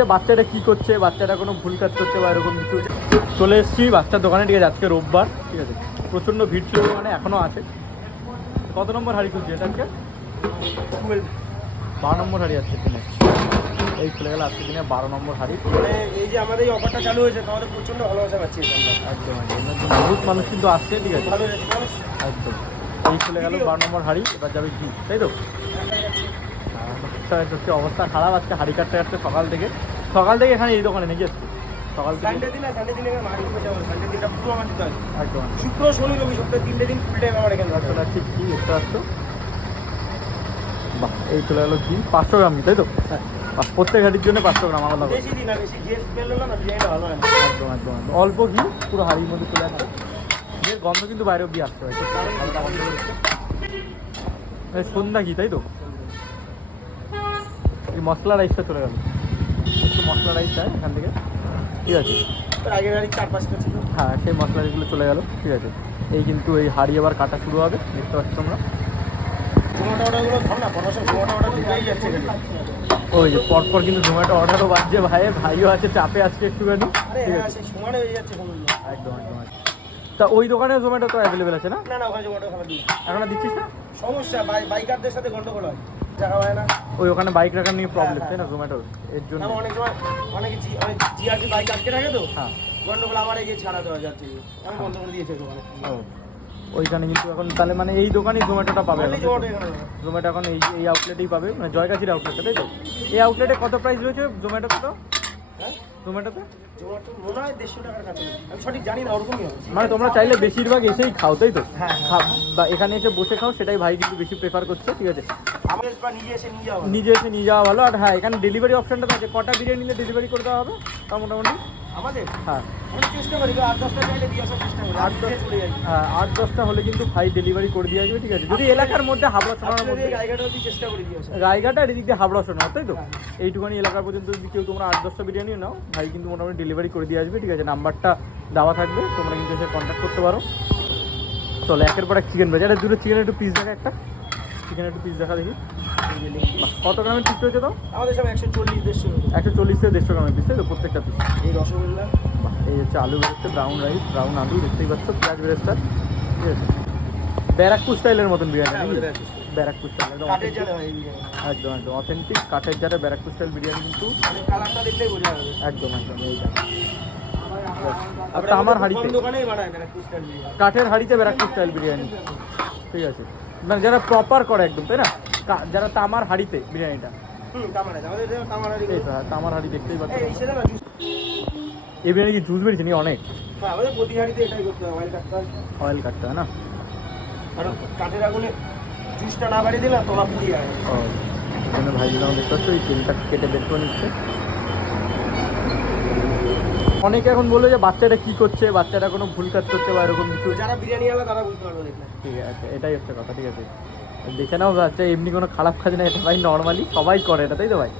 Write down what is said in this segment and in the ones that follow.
যে বাচ্চাটা কি করছে, বাচ্চাটা কোনো ভুল কাজ করছে বা এরকম কিছু। চলে এসেছি বাচ্চার দোকানে, ঠিক আছে। আজকে রোববার, ঠিক আছে, প্রচণ্ড ভিড় ছিল, মানে এখনও আছে। কত নম্বর হাড়ি খুলছে এটা আজকে? 12 নম্বর হাড়ি আসছে কিনে, এই খুলে গেল আজকে দিনে 12 নম্বর হাড়ি। মানে এই যে আমাদের এই অফারটা চালু হয়েছে, আমাদের প্রচণ্ড ভালোবাসা পাচ্ছি। একদম বহুত মানুষ কিন্তু আসছে, ঠিক আছে, ভালো রেসপন্স। একদম। এই খুলে গেল 12 নম্বর হাড়ি, এবার যাবে ঘি, তাই তো? সত্যি অবস্থা খারাপ আজকে হাড়ি কাটতে কাটতে সকাল থেকে এখানে এই দোকানে নাকি আজকে সকাল থেকে। সানডে দিনে মার্কেট করে যাবো, সানডে দিনটা পুরো আমার দিতে হয়। একদম শুক্র শনি রবি সপ্তাহে 3টে দিন ফুল টাইম আমার এখানে আসলে ঠিক কি দেখতে পাচ্ছ। বাহ, এই চলে গেলো ঘি 500 গ্রাম, তাই তো? প্রত্যেক হাড়ির জন্য 500 গ্রাম আলাদা। বেশি দিন না, বেশি ঘিয়ের স্মেল হলো না, বিরিয়ানিটা ভালো হয় না। একদম একদম একদম অল্প ঘি পুরো হাড়ির মধ্যে চলে আসছে। ঘিয়ের গন্ধ কিন্তু বাইরে অব্দি আসতে হয়, সন্ধ্যা ঘি, তাই তো? এই মশলা রাইসটা চলে গেল, একটু মশলা রাইস চাই এখান থেকে, ঠিক আছে। আগের গাড়ি 4-5টা ছিল। হ্যাঁ, সেই মশলা রাইসগুলো চলে গেল, ঠিক আছে। এই কিন্তু এই হাড়ি আবার কাটা শুরু হবে, দেখতে পাচ্ছ তোমরা। জোম্যাটো অর্ডারগুলো ধর না, পরশন জোম্যাটো অর্ডার দিতেই যাচ্ছে। ওই যে পরপর কিন্তু জোম্যাটো অর্ডারও বাজছে, ভাইও আছে চাপে আজকে একটুখানি, ঠিক আছে। সেই সময় হয়ে যাচ্ছে ফোনগুলো। একদম একদম। তা ওই দোকানে জোম্যাটো তো অ্যাভেলেবেল আছে না? না না, ওখানে জোম্যাটো খাবার দিই এখন আর দিচ্ছিস না? সমস্যা, বাইকারদের সাথে গন্ডগোল হয়, জায়গা হয় না। ওই ওখানে বাইক রাখার নিয়ে প্রবলেম, তাই না জোম্যাটোর? এর জন্য অনেক সময় অনেকে জিআরপি বাইক আটকে রাখে তো, হ্যাঁ, গন্ডগোল আমার এগিয়ে ছাড়াতে হয় যাচ্ছে, আমি বন্ধ করে দিয়েছি দোকানে। ওইখানে কিন্তু এখন তাহলে মানে এই দোকানেই জোম্যাটোটা পাবে, জোম্যাটো এখানে জোম্যাটো এখন এই আউটলেটেই পাবে, মানে জয়গাছির আউটলেটে, তাই তো? এই আউটলেটে কত প্রাইস রয়েছে জোম্যাটোতে? তো হ্যাঁ, জোম্যাটোতে জোম্যাটো মনে হয় 150 টাকার কাছে, আমি সঠিক জানি না, ওরকমই হবে। মানে তোমরা চাইলে বেশিরভাগ এসেই খাও, তাই তো? হ্যাঁ, বা এখানে এসে বসে খাও, সেটাই ভাই কিন্তু বেশি প্রেফার করছে, ঠিক আছে। আমাদের বা নিজে এসে নিয়ে যাওয়া নিজে এসে নিয়ে যাওয়া ভালো। আর হ্যাঁ, এখানে ডেলিভারি অপশনটা থাকে, কটা বিরিয়ানি নিলে ডেলিভারি করে দেওয়া হবে তার মোটামুটি? আমাদের হ্যাঁ, আমি চেষ্টা করি 8-10টা চাইলে দিয়ে আসার চেষ্টা করি, 8-10 চলে যায়। হ্যাঁ, 8-10টা হলে কিন্তু ভাই ডেলিভারি করে দিয়ে আসবে, ঠিক আছে। যদি এলাকার মধ্যে হাবড়া শোনার মধ্যে, গাইঘাটা অবধি চেষ্টা করি দিয়ে আসা। গাইঘাটা আর এদিক দিয়ে হাবড়া শোনা, তাই তো? এইটুখানি এলাকার পর্যন্ত যদি কেউ তোমরা 8-10টা বিরিয়ানি নাও, ভাই কিন্তু মোটামুটি ডেলিভারি করে দিয়ে আসবে, ঠিক আছে। নাম্বারটা দেওয়া থাকবে, তোমরা কিন্তু এসে কন্ট্যাক্ট করতে পারো। চলো একের পর এক চিকেন ভেজ, এটা দুটো চিকেনের একটু পিস দেখা, একটা চিকেনের একটু পিস দেখা দেখি। কত গ্রামের পিস রয়েছে তো? আমাদের সব 140-150 140 থেকে 150 গ্রামের পিস, তাই তো? প্রত্যেকটা পিস। এই রসগোল্লা, এই হচ্ছে আলু বেরোচ্ছে, ব্রাউন রাইস, ব্রাউন আলু দেখতেই পাচ্ছ, পেঁয়াজ বেরেস্তা, ঠিক আছে। ব্যারাকপুর স্টাইলের মতন বিরিয়ানি, ব্যারাকপুর স্টাইল, কাঠের জালে হয় এই বিরিয়ানি। একদম একদম অথেন্টিক কাঠের জারে ব্যারাকপুর স্টাইল বিরিয়ানি কিন্তু, কালারটা দেখলেই বোঝা যাবে। একদম একদম। এইটা তামার হাঁড়িতে, দোকানেই বানায় ব্যারাকপুর স্টাইল বিরিয়ানি। কাঠের হাঁড়িতে ব্যারাকপুর স্টাইল বিরিয়ানি, ঠিক আছে। মানে যারা প্রপার করে একদম, তাই না? যারা তামার হাঁড়িতে বিরিয়ানিটা, তামার আছে আমাদের, তামার হাঁড়ি। এই তো হ্যাঁ, তামার হাঁড়ি দেখতেই পাচ্ছ। এই সেটা না জুস, এই বিরিয়ানি কি জুস বেরিয়েছে নি অনেক? হ্যাঁ আমাদের প্রতি হাঁড়িতে এটাই করতে হয়, অয়েল কাটতে হয়। অয়েল কাটতে হয় না, কারণ কাঠের আগুনে জুসটা না বাড়িয়ে দিলে তোলা পুড়িয়ে যায়। ও এখানে ভাই যেমন দেখতে পাচ্ছ, এই তেলটা কেটে বের করে নিচ্ছে। অনেকে এখন বললো যে বাচ্চাটা কি করছে, বাচ্চাটা কোনো ভুল কাজ করছে বা এরকম কিছু। যারা বিরিয়ানি আলা তারা বুঝতে পারবে দেখলে। ঠিক আছে, এটাই হচ্ছে কথা, ঠিক আছে। দেখে নাও বাচ্চা এমনি কোনো খারাপ কাজ না, এটা ভাই নর্মালি সবাই করে এটা, তাই তো ভাই?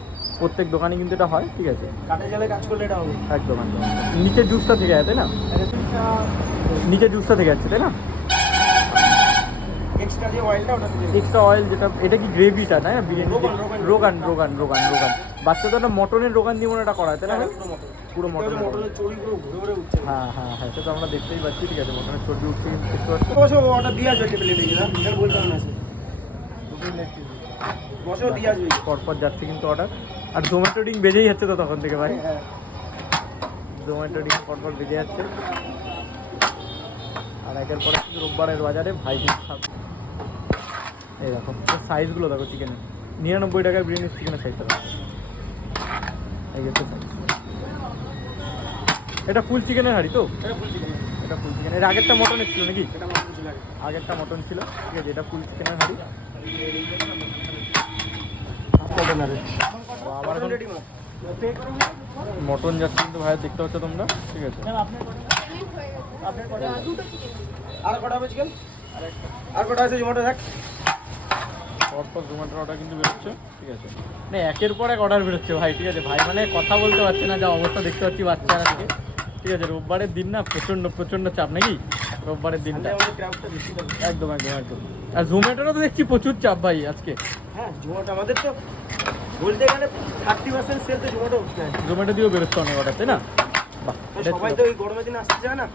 প্রত্যেক দোকানে কিন্তু এটা হয়, ঠিক আছে। কাঠের জালে কাজ করলে এটা হবে। একদম একদম। নিচে জুসটা থেকে যায়, তাই না? নিচে জুসটা থেকে যাচ্ছে, তাই না? এক্সট্রা যে অয়েলটা ওটা দিলে এক্সট্রা অয়েল যেটা, এটা কি গ্রেভিটা না বিরিয়ানি? রোগান। রোগান বাচ্চাদের একটা মটনের রোগান দিয়ে মনে এটা করা হয়, তাই না? পুরো মটন, মটনের চর্বিগুলো ঘুরে ঘুরে উঠছে। হ্যাঁ হ্যাঁ হ্যাঁ, সেটা আমরা দেখতেই পাচ্ছি, ঠিক আছে। মটনের চর্বি উঠছে কিন্তু দেখতে পাচ্ছি। বসো ওটা দিয়ে আসবে প্লেটে, না এখানে বলতে হবে না সে। বসো দিয়ে আসবে। পরপর যাচ্ছে কিন্তু অর্ডার, আর জোম্যাটো রিং বেজেই যাচ্ছে তো তখন থেকে ভাই। জোম্যাটো রিং পরপর বেজে যাচ্ছে। আর একের পর কিন্তু রোববারের বাজারে ভাই কিন্তু এই দেখো সাইজগুলো দেখো চিকেনের, 99 টাকার বিরিয়ানি চিকেনের সাইজটা দেখো, এই হচ্ছে সাইজ। এটা ফুল চিকেনের হাঁড়ি তো? এটা ফুল চিকেন, এটা ফুল চিকেন। এর আগেরটা মটনের ছিল নাকি? এটা মটন ছিল আগে। আগেরটা মটন ছিল, ঠিক আছে। এটা ফুল চিকেনের হাঁড়ি। আবার এখন মটন যাচ্ছে কিন্তু ভাই, দেখতে পাচ্ছ তোমরা, ঠিক আছে। আর কটা হবে চিকেন? আর কটা আছে জোম্যাটো দেখ। পরপর জোম্যাটোর অর্ডার কিন্তু বেরোচ্ছে, ঠিক আছে। মানে একের পর এক অর্ডার বেরোচ্ছে ভাই, ঠিক আছে। ভাই মানে কথা বলতে পারছে না, যা অবস্থা দেখতে পাচ্ছি বাচ্চারা থেকে, ঠিক আছে। রোববারের দিন না প্রচণ্ড চাপ নাকি রোববারের দিনটা? একদম। একদম। আর জোম্যাটোরও তো দেখছি প্রচুর চাপ ভাই আজকে। হ্যাঁ জোম্যাটো আমাদের তো বলতে গেলে 30% সেল তো জোম্যাটো উঠছে। জোম্যাটো দিয়েও বেরোচ্ছে অনেক অর্ডার, তাই না? বাহ, তো সবাই তো এই গরমের দিনে আসতে চায় না।